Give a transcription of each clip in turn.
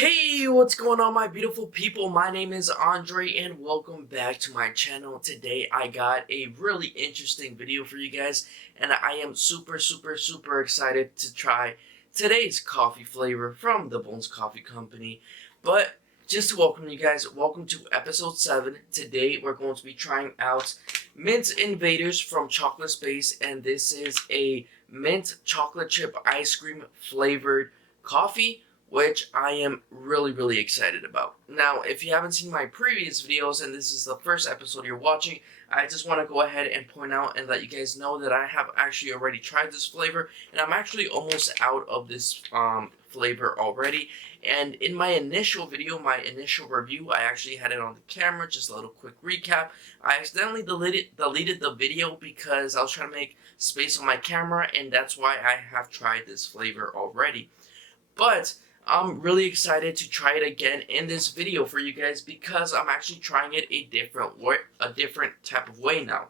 Hey, what's going on, my beautiful people? My name is Andre and welcome back to my channel. Today I got a really interesting video for you guys and I am super excited to try today's coffee flavor from the Bones Coffee Company. But just to welcome you guys, welcome to episode 7. Today we're going to be trying out Mint Invaders from Chocolate Space, and this is a mint chocolate chip ice cream flavored coffee, which I am really excited about. Now, if you haven't seen my previous videos and this is the first episode you're watching, I just want to go ahead and point out and let you guys know that I have actually already tried this flavor, and I'm actually almost out of this flavor already. And in my initial video, my initial review, I actually had it on the camera. Just a little quick recap. I accidentally deleted the video because I was trying to make space on my camera, and that's why I have tried this flavor already. But I'm really excited to try it again in this video for you guys because I'm actually trying it a different type of way now.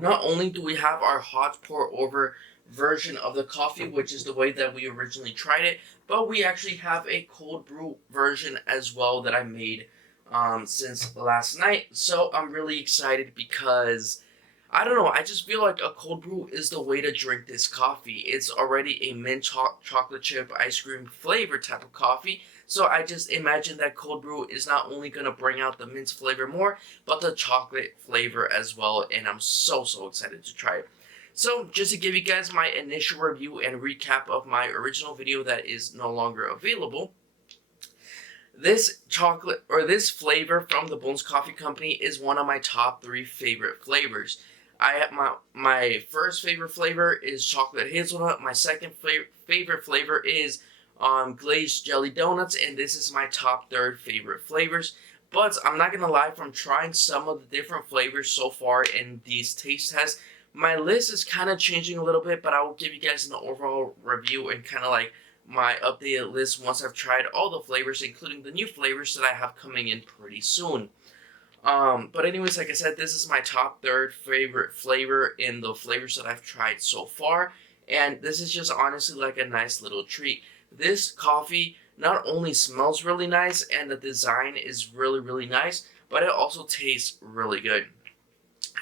Not only do we have our hot pour over version of the coffee, which is the way that we originally tried it, but we actually have a cold brew version as well that I made since last night. So I'm really excited because I don't know, I just feel like a cold brew is the way to drink this coffee. It's already a mint chocolate chip ice cream flavor type of coffee, so I just imagine that cold brew is not only going to bring out the mint flavor more, but the chocolate flavor as well, and I'm so excited to try it. So, just to give you guys my initial review and recap of my original video that is no longer available, this flavor from the Bones Coffee Company is one of my top 3 favorite flavors. My first favorite flavor is chocolate hazelnut. My second favorite flavor is glazed jelly donuts, and this is my top 3rd favorite flavors. But I'm not gonna lie, from trying some of the different flavors so far in these taste tests, my list is kind of changing a little bit. But I will give you guys an overall review and kind of like my updated list once I've tried all the flavors, including the new flavors that I have coming in pretty soon. But anyways, like I said, this is my top 3rd favorite flavor in the flavors that I've tried so far, and this is just honestly like a nice little treat. This coffee not only smells really nice and the design is really nice, but it also tastes really good.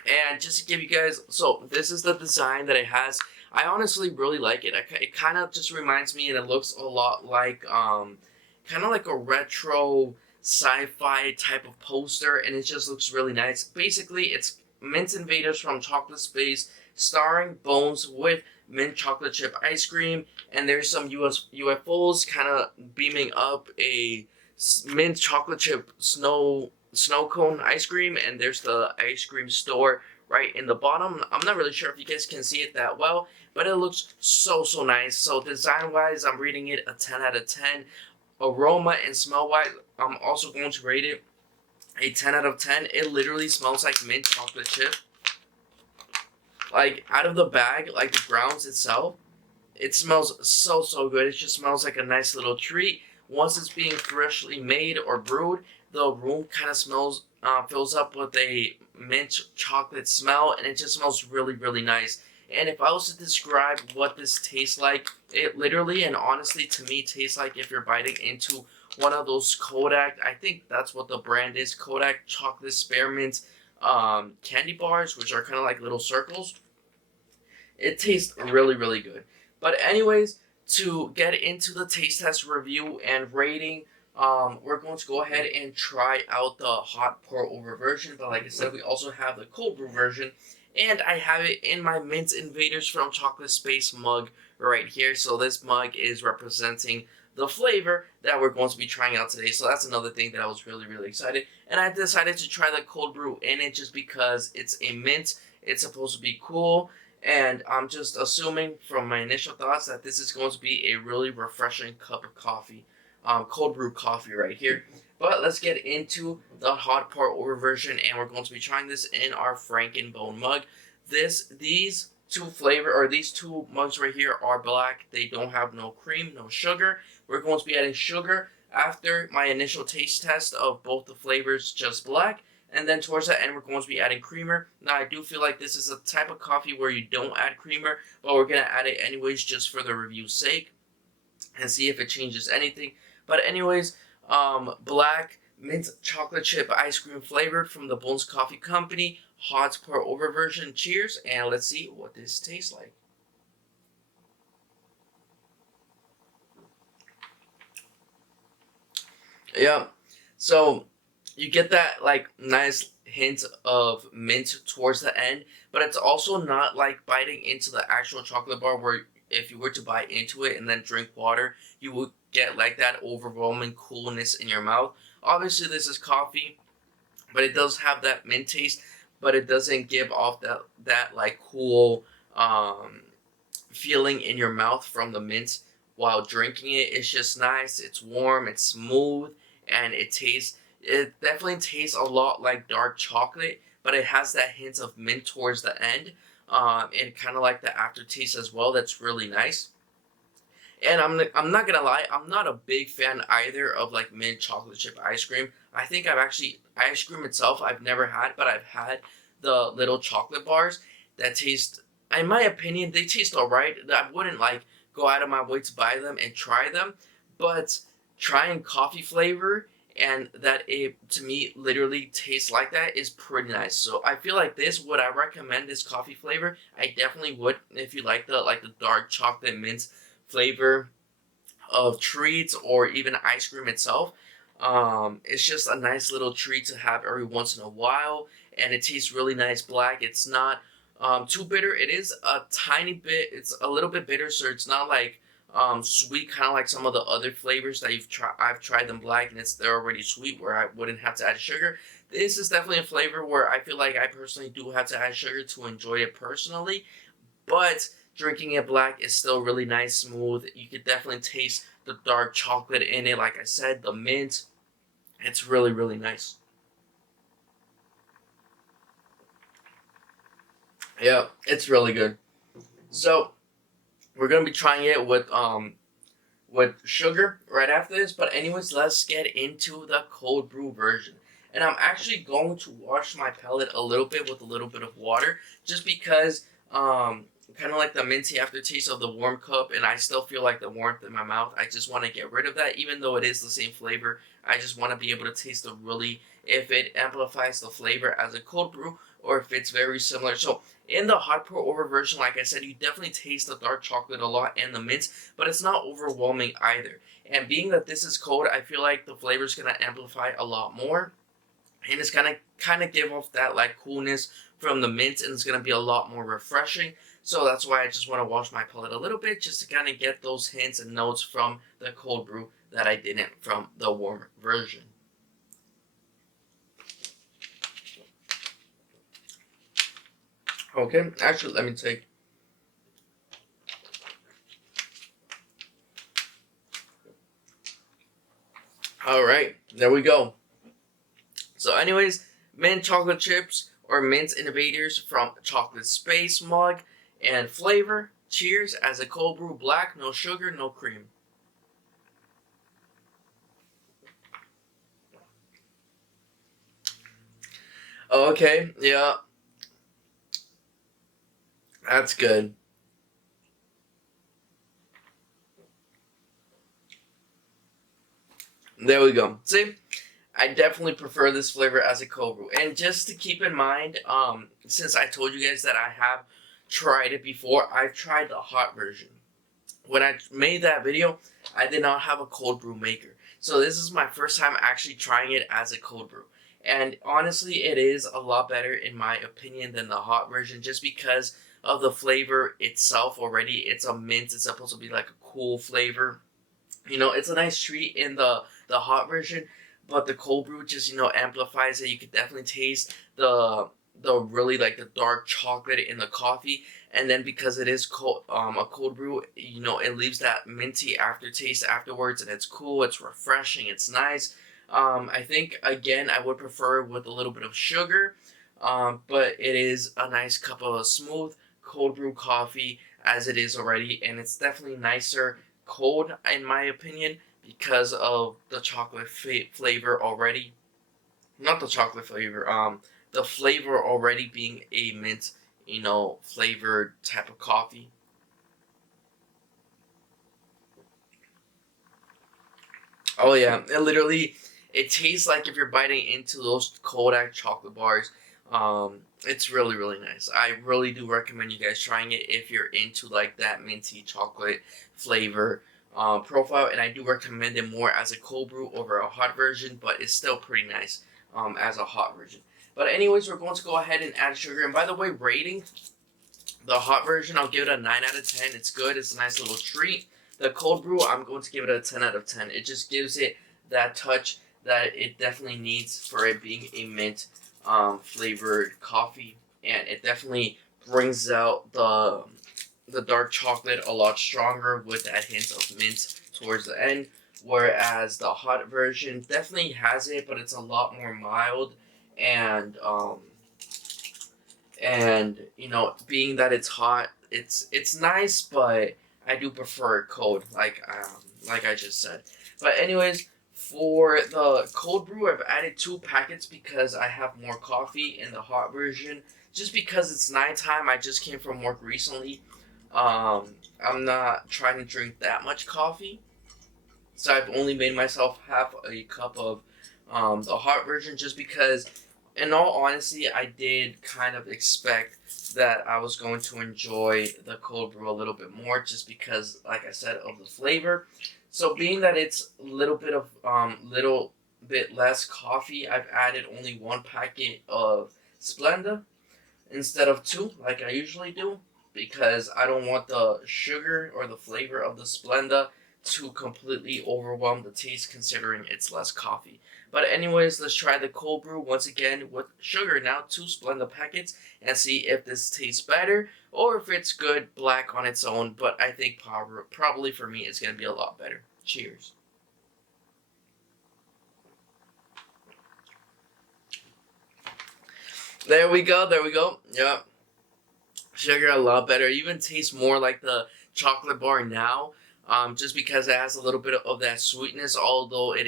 And just to give you guys, so this is the design that it has. I honestly really like it. It kind of just reminds me, and it looks a lot like, kind of like a retro sci-fi type of poster, and it just looks really nice. Basically, it's Mint Invaders from Chocolate Space, starring Bones with mint chocolate chip ice cream, and there's some UFOs kind of beaming up a mint chocolate chip snow cone ice cream, and there's the ice cream store right in the bottom. I'm not really sure if you guys can see it that well, but it looks so nice. So design wise, I'm rating it a 10 out of 10. Aroma and smell wise, I'm also going to rate it a 10 out of 10. It literally smells like mint chocolate chip. Like out of the bag, like the grounds itself, it smells so good. It just smells like a nice little treat. Once it's being freshly made or brewed, the room kind of fills up with a mint chocolate smell, and it just smells really nice. And if I was to describe what this tastes like, it literally and honestly to me tastes like if you're biting into one of those Kodak, I think that's what the brand is, Kodak chocolate spearmint candy bars, which are kind of like little circles. It tastes really good. But anyways, to get into the taste test review and rating, we're going to go ahead and try out the hot pour over version. But like I said, we also have the cold brew version, and I have it in my Mint Invaders from Chocolate Space mug right here. So this mug is representing the flavor that we're going to be trying out today. So that's another thing that I was really excited. And I decided to try the cold brew in it just because it's a mint. It's supposed to be cool. And I'm just assuming from my initial thoughts that this is going to be a really refreshing cup of coffee. Cold brew coffee right here. But let's get into the hot pour over version, and we're going to be trying this in our Frankenbone mug. These two mugs right here are black. They don't have no cream, no sugar. We're going to be adding sugar after my initial taste test of both the flavors, just black. And then towards the end, we're going to be adding creamer. Now, I do feel like this is a type of coffee where you don't add creamer, but we're going to add it anyways just for the review's sake and see if it changes anything. But anyways, black mint chocolate chip ice cream flavored from the Bones Coffee Company, hot pour over version. Cheers, and let's see what this tastes like. Yeah, so you get that like nice hint of mint towards the end, but it's also not like biting into the actual chocolate bar where if you were to bite into it and then drink water, you would get like that overwhelming coolness in your mouth. Obviously, this is coffee, but it does have that mint taste, but it doesn't give off that like cool um feeling in your mouth from the mint while drinking it. It's just nice. It's warm. It's smooth, and It definitely tastes a lot like dark chocolate, but it has that hint of mint towards the end, and kind of like the aftertaste as well. That's really nice. And I'm not gonna lie, I'm not a big fan either of like mint chocolate chip ice cream. I think I've actually ice cream itself I've never had, but I've had the little chocolate bars that taste, in my opinion, they taste alright. I wouldn't like go out of my way to buy them and try them, but trying coffee flavor and that it to me literally tastes like that is pretty nice. So I feel like this, would I recommend this coffee flavor? I definitely would if you like the dark chocolate mint flavor of treats or even ice cream itself. It's just a nice little treat to have every once in a while, and it tastes really nice black. It's not too bitter. It is a tiny bit. It's a little bit bitter, so it's not like sweet, kind of like some of the other flavors that I've tried them black, and they're already sweet where I wouldn't have to add sugar. This is definitely a flavor where I feel like I personally do have to add sugar to enjoy it personally, but drinking it black is still really nice, smooth. You could definitely taste the dark chocolate in it. Like I said, the mint. It's really, really nice. Yeah, it's really good. So we're gonna be trying it with sugar right after this. But anyways, let's get into the cold brew version. And I'm actually going to wash my palate a little bit with a little bit of water, just because kind of like the minty aftertaste of the warm cup, and I still feel like the warmth in my mouth. I just want to get rid of that, even though it is the same flavor. I just want to be able to taste the really, if it amplifies the flavor as a cold brew or if it's very similar. So in the hot pour over version, like I said, you definitely taste the dark chocolate a lot and the mint, but it's not overwhelming either. And being that this is cold, I feel like the flavor is gonna amplify a lot more, and it's gonna kind of give off that like coolness from the mint, and it's gonna be a lot more refreshing. So that's why I just want to wash my palate a little bit, just to kind of get those hints and notes from the cold brew that I didn't from the warm version. Okay, actually, let me take. All right, there we go. So, anyways, mint chocolate chips or mint innovators from Chocolate Space mug and flavor. Cheers as a cold brew black, no sugar, no cream. Okay, yeah, that's good. There we go. See, I definitely prefer this flavor as a cold brew. And just to keep in mind, since I told you guys that I have tried it before, I've tried the hot version. When I made that video, I did not have a cold brew maker. So this is my first time actually trying it as a cold brew. And honestly, it is a lot better in my opinion than the hot version, just because of the flavor itself already. It's a mint. It's supposed to be like a cool flavor. It's a nice treat in the hot version, but the cold brew just amplifies it. You could definitely taste the really like the dark chocolate in the coffee, and then because it is cold, a cold brew, it leaves that minty aftertaste afterwards, and it's cool. It's refreshing. It's nice. I think again I would prefer with a little bit of sugar, but it is a nice cup of smooth cold brew coffee as it is already, and it's definitely nicer cold in my opinion because of the chocolate flavor already. Not the chocolate flavor. The flavor already being a mint, flavored type of coffee. Oh yeah, it tastes like if you're biting into those Kodak chocolate bars. It's really really nice. I really do recommend you guys trying it if you're into like that minty chocolate flavor profile, and I do recommend it more as a cold brew over a hot version, but it's still pretty nice as a hot version. But anyways, we're going to go ahead and add sugar. And by the way, rating the hot version, I'll give it a 9 out of 10. It's good. It's a nice little treat. The cold brew, I'm going to give it a 10 out of 10. It just gives it that touch that it definitely needs for it being a mint flavored coffee, and it definitely brings out the dark chocolate a lot stronger with that hint of mint towards the end. Whereas the hot version definitely has it, but it's a lot more mild, and being that it's hot, it's nice, but I do prefer it cold, like I just said. But anyways, for the cold brew, I've added 2 packets because I have more coffee in the hot version. Just because it's nighttime, I just came from work recently. I'm not trying to drink that much coffee, so I've only made myself half a cup of the hot version, just because, in all honesty, I did kind of expect that I was going to enjoy the cold brew a little bit more, just because, like I said, of the flavor. So, being that it's a little bit less coffee, I've added only 1 packet of Splenda instead of 2, like I usually do, because I don't want the sugar or the flavor of the Splenda to completely overwhelm the taste, considering it's less coffee. But anyways, let's try the cold brew once again with sugar now, 2 Splenda packets, and see if this tastes better or if it's good black on its own. But I think probably for me it's gonna be a lot better. Cheers. There we go. There we go. Yep. Sugar a lot better. It even tastes more like the chocolate bar now, just because it has a little bit of that sweetness. Although it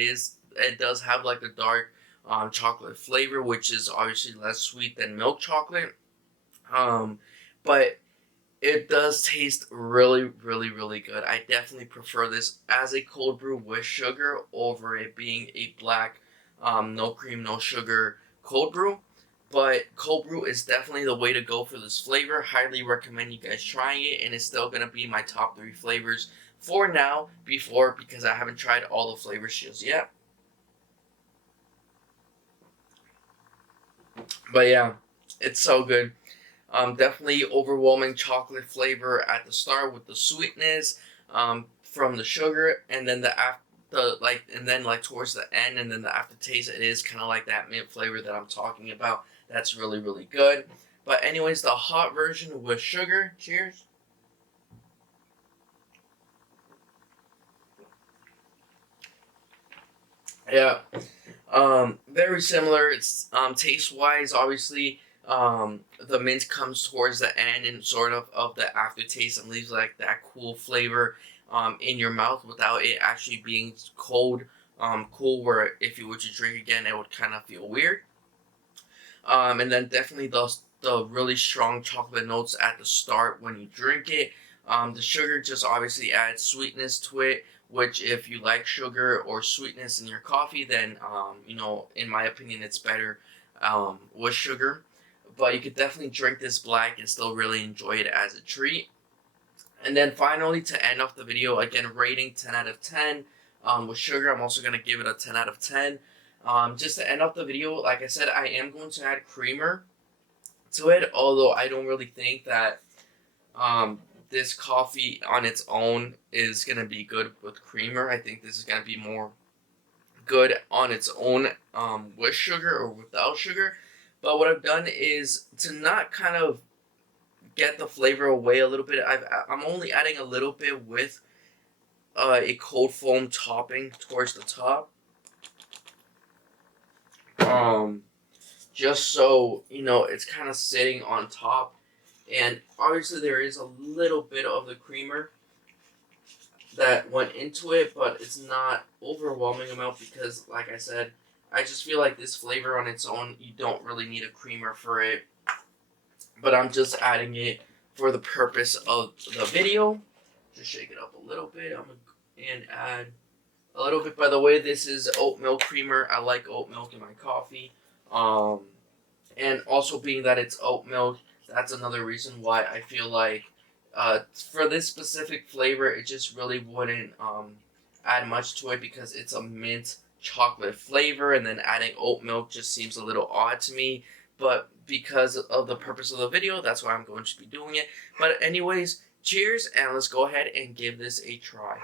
does have like the dark chocolate flavor, which is obviously less sweet than milk chocolate. Um, but it does taste really, really, really good. I definitely prefer this as a cold brew with sugar over it being a black, no cream, no sugar cold brew. But cold brew is definitely the way to go for this flavor. Highly recommend you guys trying it, and it's still gonna be my top 3 flavors for now. Before, because I haven't tried all the flavors just yet. But yeah, it's so good. Definitely overwhelming chocolate flavor at the start with the sweetness from the sugar, and then like towards the end, and then the aftertaste. It is kind of like that mint flavor that I'm talking about. That's really really good. But anyways, the hot version with sugar. Cheers. Yeah. Very similar. It's taste wise, obviously. The mint comes towards the end and sort of the aftertaste, and leaves like that cool flavor in your mouth without it actually being cold. Cool, where if you were to drink again, it would kind of feel weird. And then definitely the really strong chocolate notes at the start when you drink it. The sugar just obviously adds sweetness to it, which if you like sugar or sweetness in your coffee, then in my opinion, it's better with sugar. But you could definitely drink this black and still really enjoy it as a treat. And then finally, to end off the video, again, rating 10 out of 10. With sugar, I'm also going to give it a 10 out of 10. Just to end off the video, like I said, I am going to add creamer to it, although I don't really think that this coffee on its own is going to be good with creamer. I think this is going to be more good on its own with sugar or without sugar. But what I've done is to not kind of get the flavor away a little bit. I'm only adding a little bit with a cold foam topping towards the top. Um, just so it's kind of sitting on top, and obviously there is a little bit of the creamer that went into it, but it's not overwhelming amount because, like I said, I just feel like this flavor on its own, you don't really need a creamer for it. But I'm just adding it for the purpose of the video. Just shake it up a little bit. I'm gonna and add A little bit, by the way, this is oat milk creamer. I like oat milk in my coffee. Um, and also being that it's oat milk, that's another reason why I feel like for this specific flavor, it just really wouldn't add much to it because it's a mint chocolate flavor, and then adding oat milk just seems a little odd to me. But because of the purpose of the video, that's why I'm going to be doing it. But anyways, cheers, and let's go ahead and give this a try.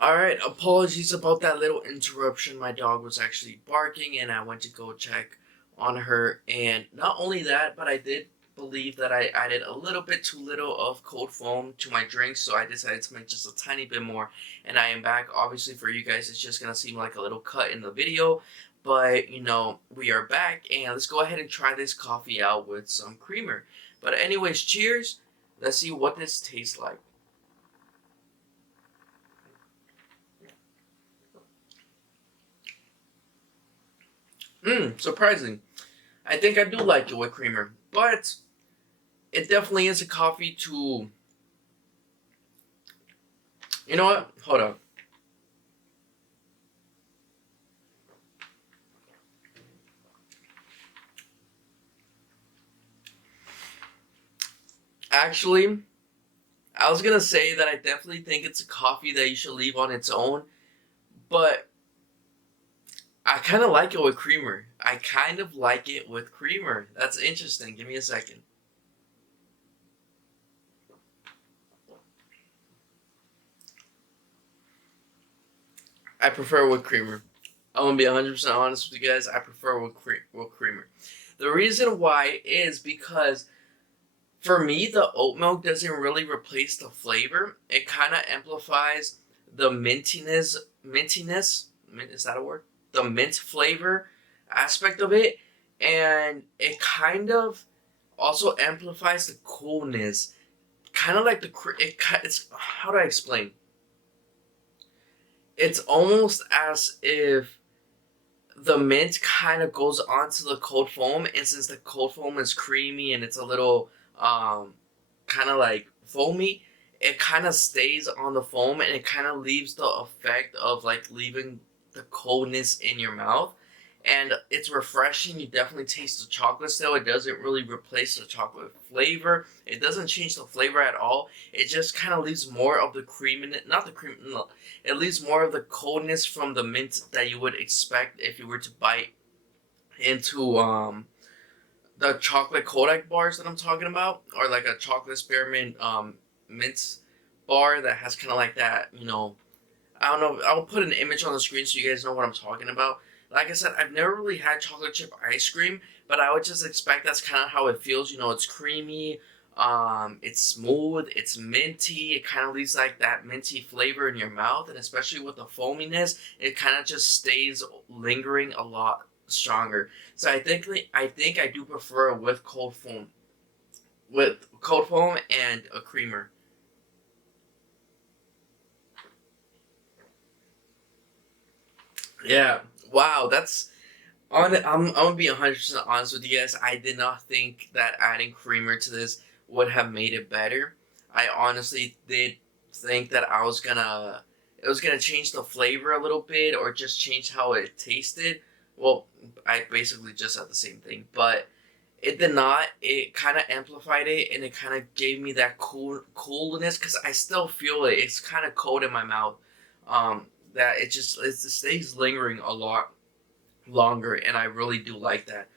Alright, apologies about that little interruption. My dog was actually barking and I went to go check on her. And not only that, but I did believe that I added a little bit too little of cold foam to my drink, so I decided to make just a tiny bit more. And I am back. Obviously for you guys, it's just going to seem like a little cut in the video. But, you know, we are back and let's go ahead and try this coffee out with some creamer. But anyways, cheers. Let's see what this tastes like. Surprising. I think I do like it with creamer, but it definitely is a coffee to... You know what? Hold up. Actually, I was gonna say that I definitely think it's a coffee that you should leave on its own, but I kind of like it with creamer. I kind of like it with creamer. That's interesting. Give me a second. I prefer with creamer. I'm gonna be 100% honest with you guys. I prefer with creamer. The reason why is because for me, the oat milk doesn't really replace the flavor. It kind of amplifies the mintiness. Is that a word? The mint flavor aspect of it, and it kind of also amplifies the coolness. Kind of like it's how do I explain? It's almost as if the mint kind of goes onto the cold foam, and since the cold foam is creamy and it's a little kind of like foamy, it kind of stays on the foam and it kind of leaves the effect of like leaving the coldness in your mouth, and it's refreshing. You definitely taste the chocolate still. It doesn't really replace the chocolate flavor. It doesn't change the flavor at all. It just kind of leaves more of the cream in it. Not the cream, no. It leaves more of the coldness from the mint that you would expect if you were to bite into the chocolate Kodak bars that I'm talking about, or like a chocolate spearmint mint bar that has kind of like that, you know, I don't know. I'll put an image on the screen so you guys know what I'm talking about. Like I said, I've never really had chocolate chip ice cream, but I would just expect that's kind of how it feels. You know, it's creamy, it's smooth, it's minty. It kind of leaves like that minty flavor in your mouth, and especially with the foaminess, it kind of just stays lingering a lot stronger. So I think I do prefer with cold foam and a creamer. Yeah. Wow, that's I'm gonna be 100% honest with you guys. I did not think that adding creamer to this would have made it better. I honestly did think that it was gonna change the flavor a little bit or just change how it tasted. Well, I basically just said the same thing, but it did not. It kind of amplified it, and it kind of gave me that coolness because I still feel it. It's kind of cold in my mouth. That it stays lingering a lot longer, and I really do like that.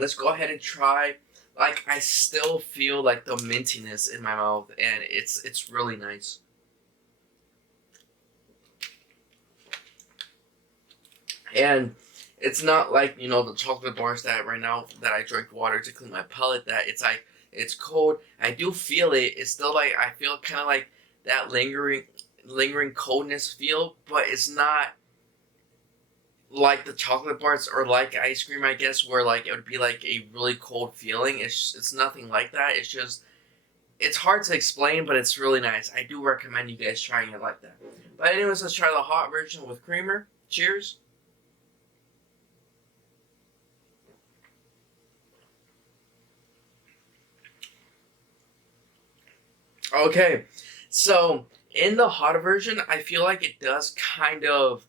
Let's go ahead and try. Like I still feel like the mintiness in my mouth, and it's really nice. And it's not like, you know, the chocolate bars that right now that I drink water to clean my palate. That it's like it's cold. I do feel it. It's still like I feel kind of like that lingering coldness feel, but it's not like the chocolate bars or like ice cream, I guess, where like it would be like a really cold feeling. It's nothing like that. It's just it's hard to explain, but it's really nice. I do recommend you guys trying it like that. But anyways, let's try the hot version with creamer. Cheers. Okay, so In the hot version, I feel like it does kind of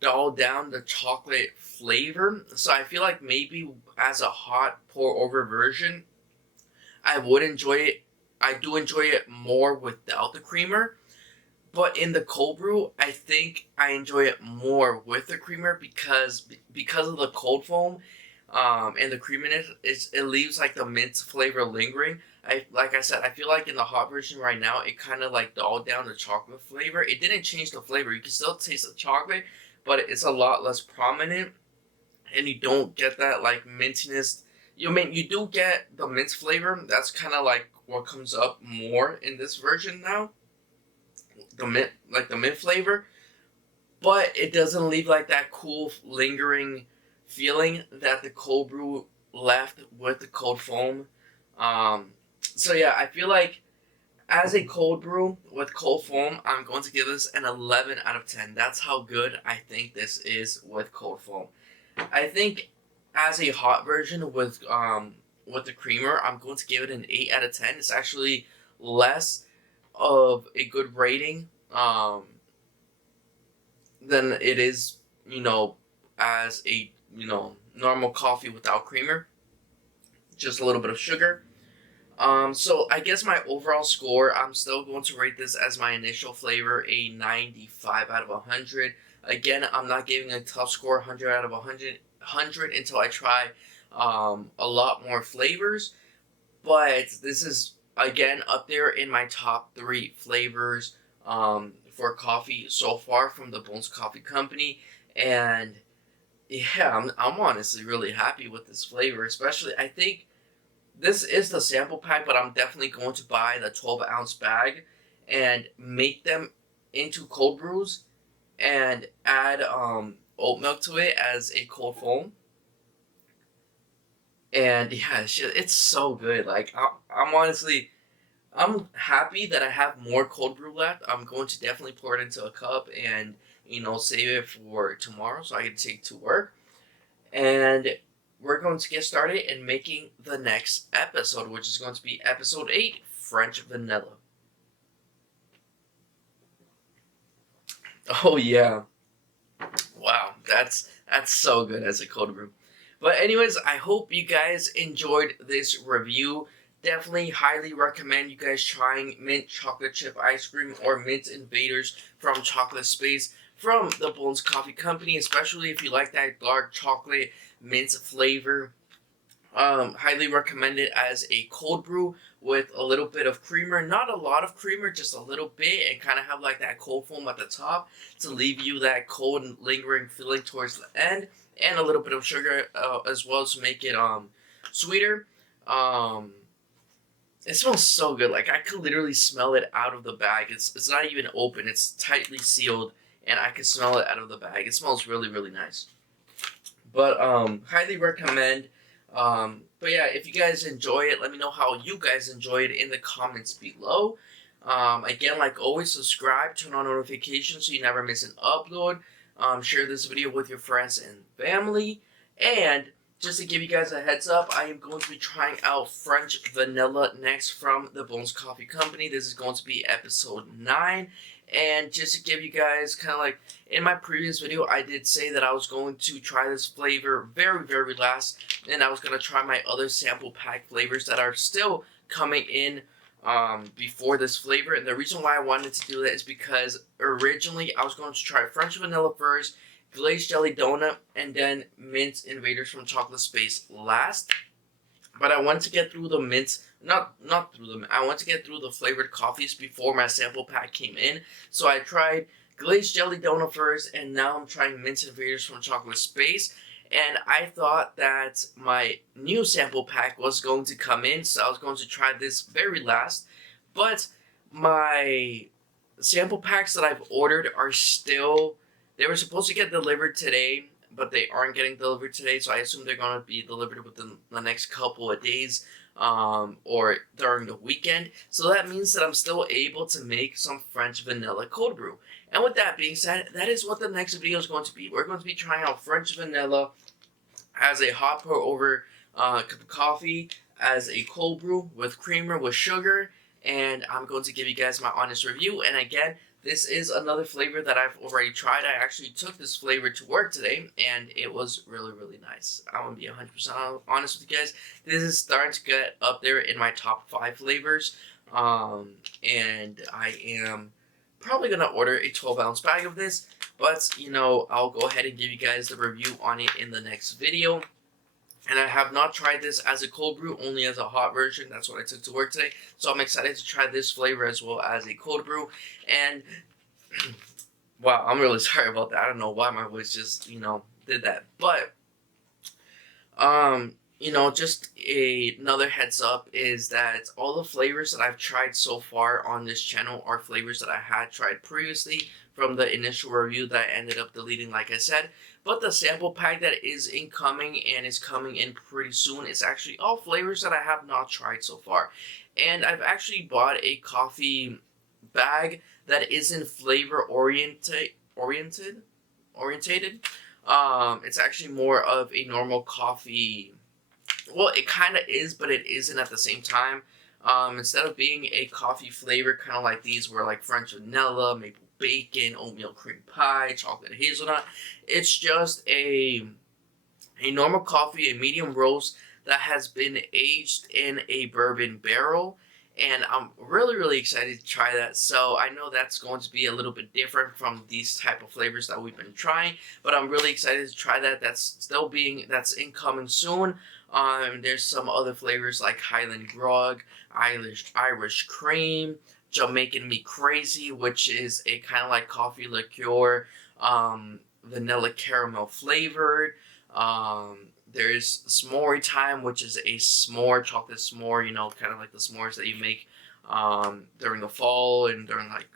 dull down the chocolate flavor. So I feel like maybe as a hot pour over version, I would enjoy it. I do enjoy it more without the creamer. But in the cold brew, I think I enjoy it more with the creamer because of the cold foam, and the creaminess. It leaves like the mint flavor lingering. Like I said, I feel like in the hot version right now, it kind of like dulled down the chocolate flavor. It didn't change the flavor. You can still taste the chocolate, but it's a lot less prominent, and you don't get that like mintiness. You do get the mint flavor. That's kind of like what comes up more in this version now, the mint flavor, but it doesn't leave like that cool lingering feeling that the cold brew left with the cold foam. So yeah, I feel like as a cold brew with cold foam, I'm going to give this an 11 out of 10. That's how good I think this is with cold foam. I think as a hot version with the creamer, I'm going to give it an 8 out of 10. It's actually less of a good rating than it is, as a, normal coffee without creamer. Just a little bit of sugar. So I guess my overall score, I'm still going to rate this as my initial flavor a 95 out of 100. Again, I'm not giving a tough score 100 out of 100 until I try a lot more flavors. But this is, again, up there in my top 3 flavors for coffee so far from the Bones Coffee Company. And yeah, I'm honestly really happy with this flavor. Especially, I think this is the sample pack, but I'm definitely going to buy the 12-ounce bag and make them into cold brews and add oat milk to it as a cold foam. And yeah, it's so good. Like I'm honestly, I'm happy that I have more cold brew left. I'm going to definitely pour it into a cup and save it for tomorrow so I can take to work. And we're going to get started in making the next episode, which is going to be episode 8, French vanilla. Oh yeah, wow, that's so good as a cold brew. But anyways, I hope you guys enjoyed this review. Definitely highly recommend you guys trying mint chocolate chip ice cream or mint invaders from Chocolate Space from the Bones Coffee Company, especially if you like that dark chocolate mint flavor. Highly recommend it as a cold brew with a little bit of creamer. Not a lot of creamer, just a little bit, and kind of have like that cold foam at the top to leave you that cold and lingering feeling towards the end, and a little bit of sugar as well to make it sweeter. Um, it smells so good. Like I could literally smell it out of the bag. It's not even open. It's tightly sealed, and I can smell it out of the bag. It smells really really nice. But highly recommend. But yeah, if you guys enjoy it, let me know how you guys enjoy it in the comments below. Again, like always, subscribe, turn on notifications so you never miss an upload. Share this video with your friends and family. And just to give you guys a heads up, I am going to be trying out French vanilla next from the Bones Coffee Company. This is going to be episode 9. And just to give you guys kind of like, in my previous video, I did say that I was going to try this flavor very, very last. And I was going to try my other sample pack flavors that are still coming in before this flavor. And the reason why I wanted to do that is because originally I was going to try French vanilla first, glazed jelly donut, and then mint invaders from Chocolate Space last. But I want to get through the mints, not through them. I want to get through the flavored coffees before my sample pack came in. So I tried glazed jelly donut first, and now I'm trying mint invaders from Chocolate Space. And I thought that my new sample pack was going to come in, so I was going to try this very last. But my sample packs that I've ordered are still, they were supposed to get delivered today, but they aren't getting delivered today, so I assume they're going to be delivered within the next couple of days or during the weekend. So that means that I'm still able to make some French vanilla cold brew. And with that being said, that is what the next video is going to be. We're going to be trying out French vanilla as a hot pour over cup of coffee, as a cold brew with creamer, with sugar, and I'm going to give you guys my honest review. And again, this is another flavor that I've already tried. I actually took this flavor to work today, and it was really, really nice. I'm gonna be 100% honest with you guys. This is starting to get up there in my top 5 flavors, and I am probably gonna order a 12-ounce bag of this. But I'll go ahead and give you guys the review on it in the next video. And I have not tried this as a cold brew, only as a hot version. That's what I took to work today. So I'm excited to try this flavor as well as a cold brew. And wow, I'm really sorry about that. I don't know why my voice just, did that. But just another heads up is that all the flavors that I've tried so far on this channel are flavors that I had tried previously from the initial review that I ended up deleting, like I said. But the sample pack that is incoming and is coming in pretty soon is actually all flavors that I have not tried so far. And I've actually bought a coffee bag that isn't flavor orientated. It's actually more of a normal coffee. Well, it kind of is, but it isn't at the same time. Instead of being a coffee flavor, kind of like these, where like French vanilla, maple bacon, oatmeal cream pie, chocolate hazelnut, it's just a normal coffee, a medium roast that has been aged in a bourbon barrel. And I'm really, really excited to try that. So I know that's going to be a little bit different from these type of flavors that we've been trying, but I'm really excited to try that. That's incoming soon. There's some other flavors like Highland Grog, Irish Cream, Jamaican Me Crazy, which is a kind of like coffee liqueur, vanilla caramel flavored. There's S'more Time, which is a s'more, chocolate s'more, kind of like the s'mores that you make during the fall and during like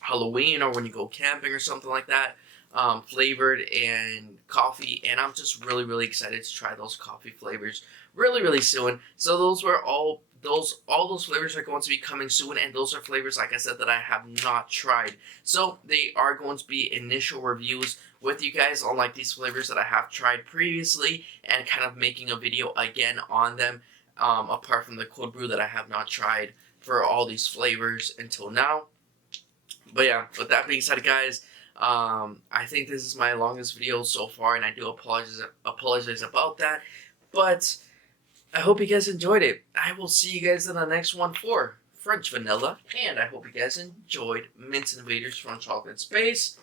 Halloween or when you go camping or something like that. Flavored and coffee, and I'm just really, really excited to try those coffee flavors really, really soon. So all those flavors are going to be coming soon, and those are flavors, like I said, that I have not tried. So they are going to be initial reviews with you guys on like these flavors that I have tried previously, and kind of making a video again on them, apart from the cold brew that I have not tried for all these flavors until now. But yeah, with that being said, guys, I think this is my longest video so far, and I do apologize about that. But I hope you guys enjoyed it. I will see you guys in the next one for French Vanilla, and I hope you guys enjoyed Mint Invaders from Chocolate Space.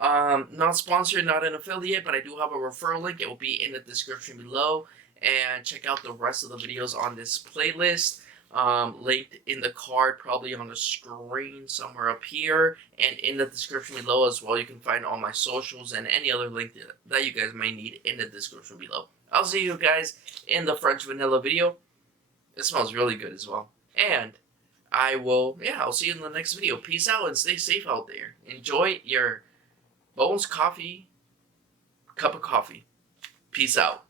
Not sponsored, not an affiliate, but I do have a referral link. It will be in the description below, and check out the rest of the videos on this playlist. Linked in the card, probably on the screen somewhere up here, and in the description below as well. You can find all my socials and any other link that you guys may need in the description below. I'll see you guys in the French Vanilla video. It smells really good as well. And I'll see you in the next video. Peace out and stay safe out there. Enjoy your Bones Coffee cup of coffee. Peace out.